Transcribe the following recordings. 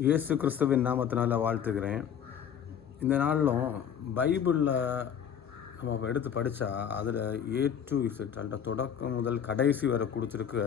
இயேசு கிறிஸ்துவின் நாமத்தினால வாழ்த்துகிறேன். இந்த நாளிலும் பைபிளில் நம்ம எடுத்து படித்தா அதில் ஏ டு இசட் அந்த தொடக்கம் முதல் கடைசி வரை கொடுத்துருக்க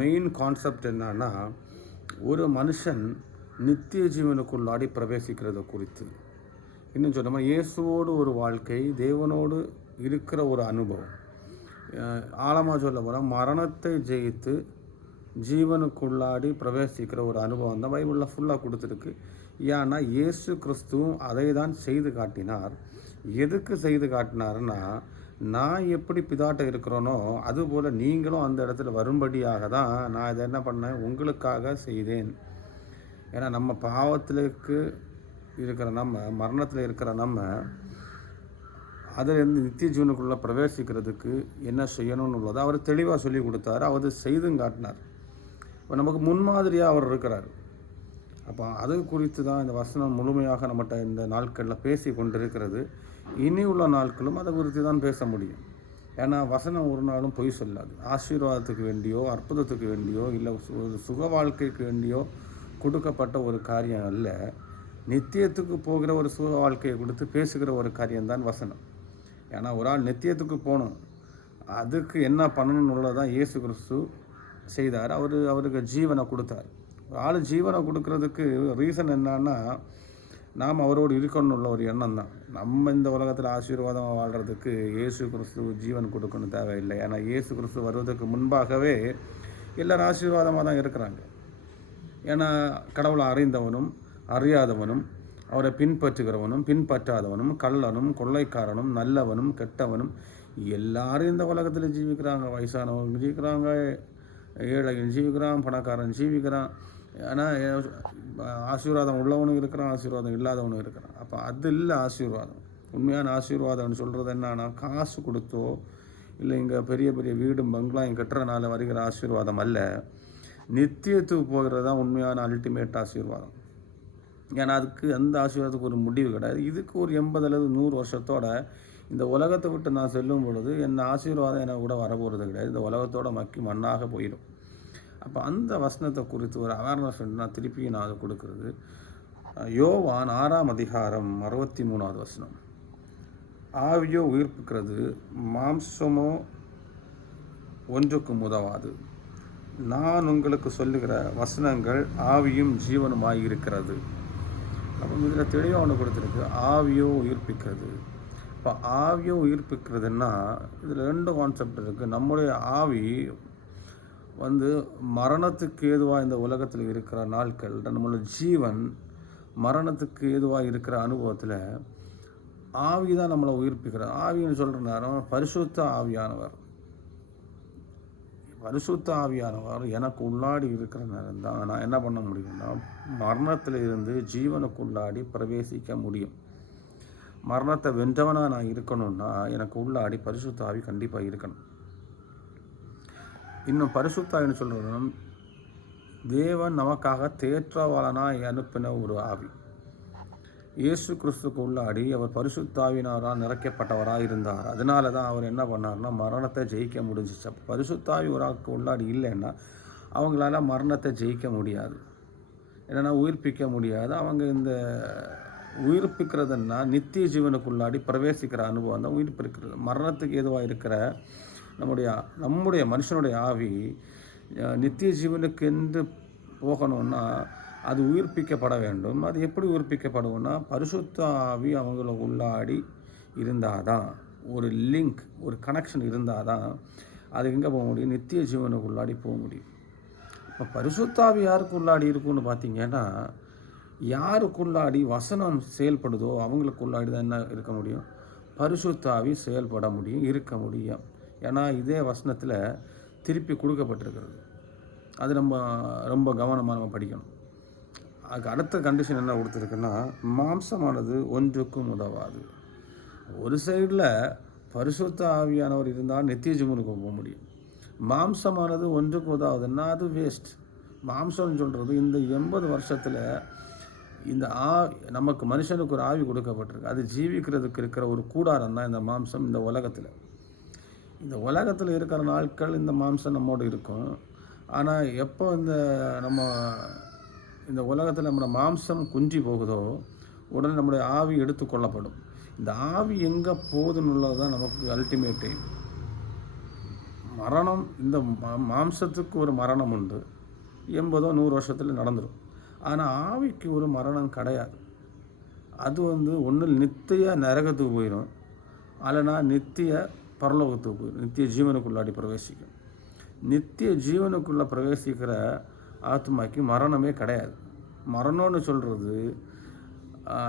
மெயின் கான்செப்ட் என்னன்னா, ஒரு மனுஷன் நித்திய ஜீவனுக்குள்ளாடி பிரவேசிக்கிறது குறித்து. இன்னும் சொன்னோம்னா இயேசுவோடு ஒரு வாழ்க்கை, தேவனோடு இருக்கிற ஒரு அனுபவம். ஆழமாக சொல்ல போனால் மரணத்தை ஜெயித்து ஜீவனுக்குள்ளாடி பிரவேசிக்கிற ஒரு அனுபவம் தான் பைபிளில் ஃபுல்லாக கொடுத்துருக்கு. ஏன்னா இயேசு கிறிஸ்துவும் அதை தான் செய்து காட்டினார். எதுக்கு செய்து காட்டினார்னா, நான் எப்படி பிதாட்ட இருக்கிறேனோ அதுபோல் நீங்களும் அந்த இடத்துல வரும்படியாக தான் நான் இதை என்ன பண்ணேன், உங்களுக்காக செய்தேன். ஏன்னா நம்ம பாவத்திற்கு இருக்கிற நம்ம, மரணத்தில் இருக்கிற நம்ம, அதிலிருந்து நித்திய ஜீவனுக்குள்ளே பிரவேசிக்கிறதுக்கு என்ன செய்யணும்னு உள்ளதை அவர் தெளிவாக சொல்லி கொடுத்தாரு. அவர் செய்தும் காட்டினார். இப்போ நமக்கு முன்மாதிரியாக அவர் இருக்கிறார். அப்போ அது குறித்து தான் இந்த வசனம் முழுமையாக நம்மகிட்ட இந்த நாட்களில் பேசி கொண்டிருக்கிறது. இனி உள்ள நாட்களும் அதை குறித்து தான் பேச முடியும். ஏன்னா வசனம் ஒரு நாளும் பொய் சொல்லாது. ஆசீர்வாதத்துக்கு வேண்டியோ, அற்புதத்துக்கு வேண்டியோ, இல்லை ஒரு சுக வாழ்க்கைக்கு வேண்டியோ கொடுக்கப்பட்ட ஒரு காரியம் அல்ல. நித்தியத்துக்கு போகிற ஒரு சுக வாழ்க்கையை கொடுத்து பேசுகிற ஒரு காரியம்தான் வசனம். ஏன்னா ஒரு ஆள் நித்தியத்துக்கு போகணும், அதுக்கு என்ன பண்ணணும்னு உள்ளதான் இயேசு கிறிஸ்து செய்தார். அவருக்கு ஜீவனை கொடுத்தார். ஆள் ஜீவனை கொடுக்கறதுக்கு ரீசன் என்னன்னா, நாம் அவரோடு இருக்கணும்னு ஒரு எண்ணம் தான். நம்ம இந்த உலகத்தில் ஆசீர்வாதமாக வாழ்கிறதுக்கு இயேசு கிறிஸ்து ஜீவன் கொடுக்கணும் தேவையில்லை. ஏன்னா இயேசு கிறிஸ்து வருவதற்கு முன்பாகவே எல்லோரும் ஆசீர்வாதமாக தான் இருக்கிறாங்க. ஏன்னா கடவுளை அறிந்தவனும் அறியாதவனும், அவரை பின்பற்றுகிறவனும் பின்பற்றாதவனும், கள்ளனும் கொள்ளைக்காரனும் நல்லவனும் கெட்டவனும் எல்லாரும் இந்த உலகத்தில் ஜீவிக்கிறாங்க. வயசானவங்க ஜீவிக்கிறாங்க, ஏழைகள் ஜீவிக்கிறான், பணக்காரன் ஜீவிக்கிறான். ஆனால் ஆசீர்வாதம் உள்ளவனும் இருக்கிறான், ஆசீர்வாதம் இல்லாதவனும் இருக்கிறான். அப்போ அது இல்லை ஆசீர்வாதம். உண்மையான ஆசீர்வாதம்னு சொல்கிறது என்னன்னா, காசு கொடுத்தோ இல்லை இங்கே பெரிய பெரிய வீடும் பங்களாயும் கட்டுறதுனால வருகிற ஆசீர்வாதம் அல்ல. நித்தியத்துக்கு போகிறது தான் உண்மையான அல்டிமேட் ஆசீர்வாதம். ஏன்னா அதுக்கு அந்த ஆசீர்வாதத்துக்கு ஒரு முடிவு கிடையாது. இதுக்கு ஒரு 80 அல்லது 100 வருஷத்தோட இந்த உலகத்தை விட்டு நான் செல்லும் பொழுது என்ன ஆசீர்வாதம் எனக்கு கூட வரப்போகிறது கிடையாது. இந்த உலகத்தோட மக்கி மண்ணாக போயிடும். அப்போ அந்த வசனத்தை குறித்து ஒரு அவேர்னஸ் நான் திருப்பி நான் அதை கொடுக்குறது. யோவான் 6ஆம் அதிகாரம் 63வது வசனம். ஆவியோ உயிர்ப்பிக்கிறது, மாம்சமோ ஒன்றுக்கும் உதவாது. நான் உங்களுக்கு சொல்லுகிற வசனங்கள் ஆவியும் ஜீவனுமாயிருக்கிறது. அப்போ இதில் தெளிவாக ஒன்று கொடுத்துருக்கு, ஆவியோ உயிர்ப்பிக்கிறது. இப்போ ஆவியோ உயிர்ப்பிக்கிறதுன்னா இதில் 2 கான்செப்ட் இருக்குது. நம்முடைய ஆவி மரணத்துக்கு ஏதுவாக இந்த உலகத்தில் இருக்கிற நாட்கள், நம்மளோட ஜீவன் மரணத்துக்கு ஏதுவாக இருக்கிற அனுபவத்தில் ஆவி தான் நம்மளை உயிர்ப்பிக்கிறது. ஆவின்னு சொல்கிற நேரம் பரிசுத்த ஆவியானவர். பரிசுத்த ஆவியானவர் எனக்கு உள்ளாடி இருக்கிற நேரம் தான் நான் என்ன பண்ண முடியும்னா, மரணத்தில் இருந்து ஜீவனுக்குள்ளாடி பிரவேசிக்க முடியும். மரணத்தை வென்றவனாக நான் இருக்கணும்னா எனக்கு உள்ளாடி பரிசுத்த ஆவி கண்டிப்பாக இருக்கணும். இன்னும் பரிசுத்த ஆவின்னு சொல்கிறோம், தேவன் நமக்காக தேற்றவாளனாய் அனுப்பின ஒரு ஆவி. இயேசு கிறிஸ்துக்கு உள்ளாடி அவர் பரிசுத்த ஆவியினரால் நிறைக்கப்பட்டவராக இருந்தார். அதனால தான் அவர் என்ன பண்ணார்னா மரணத்தை ஜெயிக்க முடிஞ்சிச்சு. அப்போ பரிசுத்த ஆவி ஒரு ஆளுக்கு உள்ளாடி இல்லைன்னா அவங்களால மரணத்தை ஜெயிக்க முடியாது, என்னென்னா உயிர்ப்பிக்க முடியாது. அவங்க இந்த உயிர்ப்பிக்கிறதுன்னா நித்திய ஜீவனுக்குள்ளாடி பிரவேசிக்கிற அனுபவம் தான் உயிர்ப்பிக்கிறது. மரணத்துக்கு ஏதுவாக இருக்கிற நம்முடைய மனுஷனுடைய ஆவி நித்திய ஜீவனுக்கு என்று போகணும்னா அது உயிர்ப்பிக்கப்பட வேண்டும். அது எப்படி உயிர்ப்பிக்கப்படும்னா, பரிசுத்த ஆவி அவங்கள உள்ளாடி இருந்தால் தான், ஒரு லிங்க், ஒரு கனெக்ஷன் இருந்தால் தான் அது எங்கே போக முடியும், நித்திய ஜீவனுக்குள்ளாடி போக முடியும். இப்போ பரிசுத்த ஆவி யாருக்கு உள்ளாடி இருக்குன்னு பார்த்தீங்கன்னா, யாருக்குள்ளாடி வசனம் செயல்படுதோ அவங்களுக்குள்ளாடி தான் என்ன இருக்க முடியும், பரிசுத்த ஆவி செயல்பட முடியும், இருக்க முடியும். ஏன்னா இதே வசனத்தில் திருப்பி கொடுக்கப்பட்டிருக்கிறது. அது நம்ம ரொம்ப கவனமாக நம்ம படிக்கணும். அதுக்கு அடுத்த கண்டிஷன் என்ன கொடுத்துருக்குன்னா, மாம்சமானது ஒன்றுக்கும் உதவாது. ஒரு சைடில் பரிசுத்த ஆவியானவர் இருந்தால் நித்திய ஜீவனுக்கு போக முடியும். மாம்சமானது ஒன்றுக்கு உதவாதுன்னா அது வேஸ்ட். மாம்சம்னு சொல்கிறது இந்த 80 வருஷத்தில் இந்த நமக்கு மனுஷனுக்கு ஒரு ஆவி கொடுக்கப்பட்டிருக்கு. அது ஜீவிக்கிறதுக்கு இருக்கிற ஒரு கூடாரம் தான் இந்த மாம்சம். இந்த உலகத்தில் இருக்கிற நாட்கள் இந்த மாம்சம் நம்மோடு இருக்கும். ஆனால் எப்போ நம்ம இந்த உலகத்தில் நம்மளோட மாம்சம் குன்றி போகுதோ உடனே நம்முடைய ஆவி எடுத்துக்கொள்ளப்படும். இந்த ஆவி எங்கே போகுதுன்னு உள்ளது தான் நமக்கு அல்டிமேட் டைம். மரணம், இந்த மாம்சத்துக்கு ஒரு மரணம் உண்டு, 80-100 வருஷத்தில் நடந்துடும். ஆனால் ஆவிக்கு ஒரு மரணம் கிடையாது. அது ஒன்று நித்திய நரகத்துக்கு போயிடும், அல்லனா நித்திய பரலோகத்துக்கு போயிடும், நித்திய ஜீவனுக்குள்ளாடி பிரவேசிக்கும். நித்திய ஜீவனுக்குள்ளே பிரவேசிக்கிற ஆத்மாக்கு மரணமே கிடையாது. மரணம்னு சொல்கிறது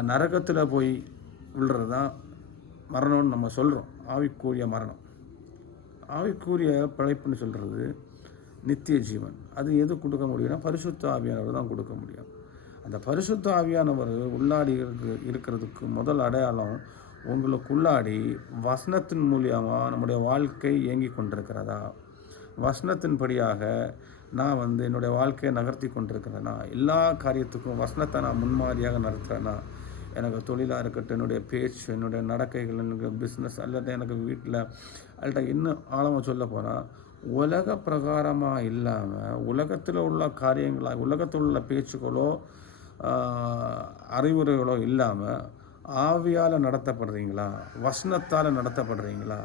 நரகத்தில் போய் விழுறது தான் மரணம்னு நம்ம சொல்கிறோம். ஆவிக்குரிய மரணம், ஆவிக்குரிய பிழைப்புன்னு சொல்கிறது நித்திய ஜீவன். அது எது கொடுக்க முடியும்னா பரிசுத்த ஆவியானவர் தான் கொடுக்க முடியும். அந்த பரிசுத்த ஆவியானவர் உள்ளாடி இருக்கிறதுக்கு முதல் அடையாளம் உங்களுக்குள்ளாடி வசனத்தின் மூலியமாக நம்முடைய வாழ்க்கை இயங்கி கொண்டிருக்கிறதா, வசனத்தின்படியாக நான் என்னுடைய வாழ்க்கையை நகர்த்தி கொண்டிருக்கிறேன்னா, எல்லா காரியத்துக்கும் வசனத்தை நான் முன்மாதிரியாக நடத்துகிறேன்னா, எனக்கு தொழிலாக இருக்கட்டும், என்னுடைய பேச்சு, என்னுடைய நடக்கைகள், எனக்கு பிஸ்னஸ், அல்லது எனக்கு வீட்டில், அல்லது இன்னும் ஆழமாக சொல்ல போனால் உலக பிரகாரமாக இல்லாமல் உலகத்தில் உள்ள காரியங்களாக, உலகத்தில் உள்ள பேச்சுக்களோ அறிவுரைகளோ இல்லாமல் ஆவியால் நடத்தப்படுறீங்களா, வசனத்தால் நடத்தப்படுறீங்களா,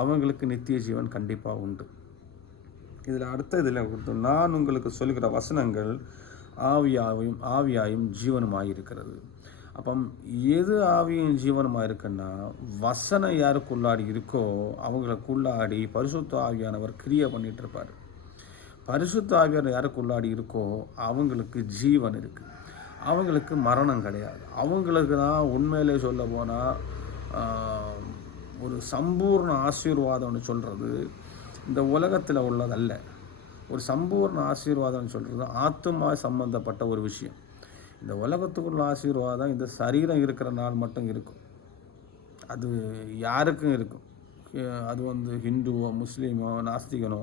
அவங்களுக்கு நித்திய ஜீவன் கண்டிப்பாக உண்டு. இதில் கொடுத்து நான் உங்களுக்கு சொல்லுகிற வசனங்கள் ஆவியாயும் ஜீவனுமாக இருக்கிறது. அப்போ எது ஆவியும் ஜீவனுமாக இருக்குன்னா, வசனம் யாருக்குள்ளாடி இருக்கோ அவங்களுக்குள்ளாடி பரிசுத்த ஆவியானவர் கிரியை பண்ணிகிட்டு இருப்பார். பரிசுத்த ஆவியானவர் யாருக்குள்ளாடி இருக்கோ அவங்களுக்கு ஜீவன் இருக்குது, அவங்களுக்கு மரணம் கிடையாது. அவங்களுக்கு தான் உண்மையிலே சொல்ல போனால் ஒரு சம்பூர்ண ஆசீர்வாதம்னு சொல்கிறது இந்த உலகத்தில் உள்ளதல்ல. ஒரு சம்பூர்ண ஆசீர்வாதம்னு சொல்கிறது ஆத்மா சம்பந்தப்பட்ட ஒரு விஷயம். இந்த உலகத்துக்குள்ள ஆசீர்வாதம் இந்த சரீரம் இருக்கிற நாள் மட்டும் இருக்கும், அது யாருக்கும் இருக்கும். அது ஹிந்துவோ முஸ்லீமோ நாஸ்திகனோ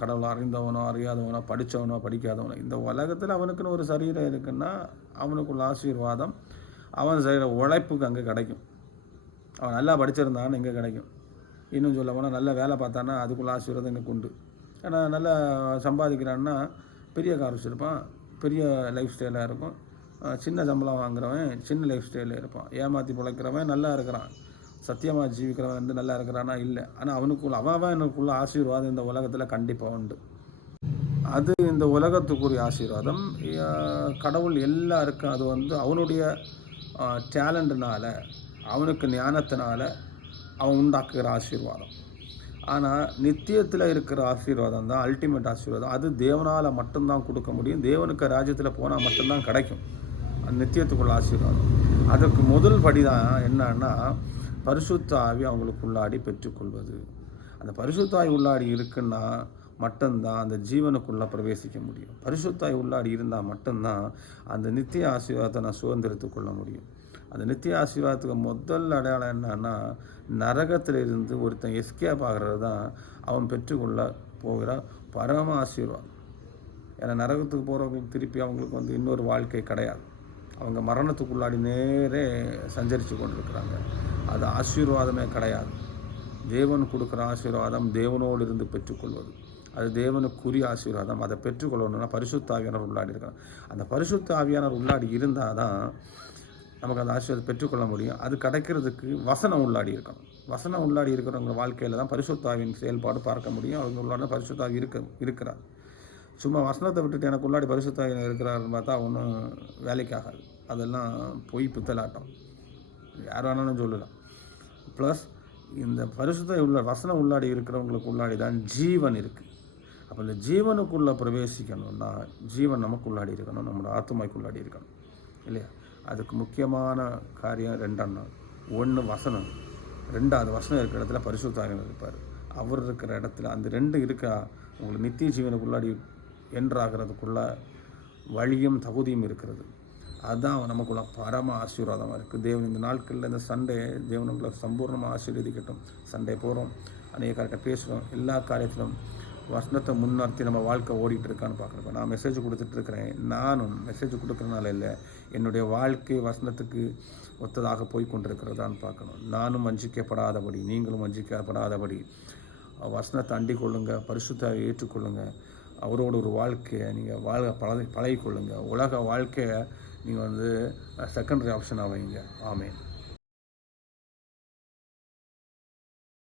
கடவுளை அறிந்தவனோ அறியாதவனோ படித்தவனோ படிக்காதவனோ, இந்த உலகத்தில் அவனுக்குன்னு ஒரு சரீரம் இருக்குன்னா அவனுக்குள்ள ஆசீர்வாதம் அவன் செய்கிற உழைப்புக்கு அங்கே கிடைக்கும். அவன் நல்லா படிச்சிருந்தான்னு இங்கே கிடைக்கும். இன்னும் சொல்ல போனால் நல்ல வேலை பார்த்தான்னா அதுக்குள்ள ஆசீர்வாதம் எனக்கு உண்டு. ஏன்னா நல்லா சம்பாதிக்கிறான்னா பெரிய கார் வச்சுருப்பான், பெரிய லைஃப் ஸ்டைலாக இருக்கும். சின்ன சம்பளம் வாங்குறவன் சின்ன லைஃப் ஸ்டைலில் இருப்பான். ஏமாற்றி பிழைக்கிறவன் நல்லா இருக்கிறான், சத்தியமாக ஜீவிக்கிறவன் நல்லா இருக்கிறானா இல்லை. ஆனால் அவனுக்குள்ள ஆசீர்வாதம் இந்த உலகத்தில் கண்டிப்பாக உண்டு. அது இந்த உலகத்துக்குரிய ஆசீர்வாதம். கடவுள் எல்லாருக்கும் அது அவனுடைய டேலண்ட்னால, அவனுக்கு ஞானத்தினால அவன் உண்டாக்குகிற ஆசீர்வாதம். ஆனால் நித்தியத்தில் இருக்கிற ஆசீர்வாதம் தான் அல்டிமேட் ஆசீர்வாதம். அது தேவனால் மட்டும்தான் கொடுக்க முடியும். தேவனுக்கு ராஜ்யத்தில் போனால் மட்டும்தான் கிடைக்கும் அந்த நித்தியத்துக்குள்ள ஆசீர்வாதம். அதற்கு முதல் படி தான் என்னன்னா பரிசுத்த ஆவி அவங்களுக்குள்ளாடி பெற்றுக்கொள்வது. அந்த பரிசுத்த ஆவி உள்ளாடி இருக்குன்னா மட்டும்தான் அந்த ஜீவனுக்குள்ளே பிரவேசிக்க முடியும். பரிசுத்த ஆவி உள்ளாடி இருந்தால் மட்டும்தான் அந்த நித்திய ஆசீர்வாதத்தை நான் சுதந்திரத்து கொள்ள முடியும். அந்த நித்திய ஆசீர்வாதத்துக்கு முதல் அடையாளம் என்னன்னா நரகத்தில் இருந்து ஒருத்தன் எஸ்கேப் ஆகிறது தான் அவன் பெற்றுக்கொள்ள போகிற பரம ஆசீர்வாதம். ஏன்னா நரகத்துக்கு போகிறவங்களுக்கு திருப்பி அவங்களுக்கு இன்னொரு வாழ்க்கை கிடையாது. அவங்க மரணத்துக்குள்ளாடி நேரே சஞ்சரித்து கொண்டிருக்கிறாங்க. அது ஆசீர்வாதமே கிடையாது. தேவன் கொடுக்குற ஆசீர்வாதம் தேவனோடு இருந்து பெற்றுக்கொள்வது, அது தேவனுக்குரிய ஆசீர்வாதம். அதை பெற்றுக்கொள்ளணும்னா பரிசுத்த ஆவியானவர் உள்ளாடி இருக்கிறாங்க. அந்த பரிசுத்த ஆவியானவர் உள்ளாடி இருந்தால் தான் நமக்கு அந்த ஆசீர்வாதம் பெற்றுக்கொள்ள முடியும். அது கிடைக்கிறதுக்கு வசனம் உள்ளாடி இருக்கணும். வசனம் உள்ளாடி இருக்கிறவங்க வாழ்க்கையில் தான் பரிசுத்த ஆவியின் செயல்பாடு பார்க்க முடியும். அவங்க உள்ளாடி பரிசுத்த ஆவி இருக்கிறார். சும்மா வசனத்தை விட்டுட்டு எனக்கு உள்ளாடி பரிசுத்த ஆவி இருக்கிறாருன்னு பார்த்தா ஒன்றும் வேலைக்கு ஆகாது. அதெல்லாம் பொய் பித்தலாட்டம், யார் வேணாலும் சொல்லலாம். ப்ளஸ் இந்த பரிசுத்த வசனம் உள்ளாடி இருக்கிறவங்களுக்கு உள்ளாடி தான் ஜீவன் இருக்குது. அப்போ இந்த ஜீவனுக்குள்ளே பிரவேசிக்கணும்னா ஜீவன் நமக்கு உள்ளாடி இருக்கணும், நம்மளோட ஆத்துமாய்க்கு உள்ளாடி இருக்கணும் இல்லையா? அதுக்கு முக்கியமான காரியம் ரெண்டெண்ணம். ஒன்று வசனம், ரெண்டாவது வசனம் இருக்கிற இடத்துல பரிசுத்த ஆவியானவர் இருப்பார். அவர் இருக்கிற இடத்துல அந்த ரெண்டு இருக்கா உங்களுக்கு நித்திய ஜீவனுக்குள்ளாடி என்றாகிறதுக்குள்ள வழியும் தகுதியும் இருக்கிறது. அதுதான் நமக்குள்ள பரம ஆசீர்வாதமாக இருக்குது. தேவன் இந்த நாட்களில் இந்த சண்டே தேவனுக்குள்ள சம்பூர்ணமாக ஆசீர்வதிக்கட்டும். சண்டே போகிறோம், அநேக கரெக்டாக பேசுகிறோம், எல்லா காரியத்திலும் வசனத்தை முன்னிறுத்தி நம்ம வாழ்க்கை ஓடிட்டு இருக்கான்னு பார்க்குறப்ப நான் மெசேஜ் கொடுத்துட்ருக்கிறேன். நானும் மெசேஜ் கொடுக்குறதுனால இல்லை, என்னுடைய வாழ்க்கை வசனத்துக்கு ஒத்ததாக போய் கொண்டிருக்கிறதான்னு பார்க்கணும். நானும் வஞ்சிக்கப்படாதபடி நீங்களும் வஞ்சிக்கப்படாதபடி வசனத்தை அண்டிக் கொள்ளுங்கள், பரிசுத்த ஏற்றுக்கொள்ளுங்கள். அவரோட ஒரு வாழ்க்கையை நீங்கள் பழகிக்கொள்ளுங்கள். உலக வாழ்க்கையை நீங்கள் செகண்டரி ஆப்ஷனாக வைங்க. ஆமேன்.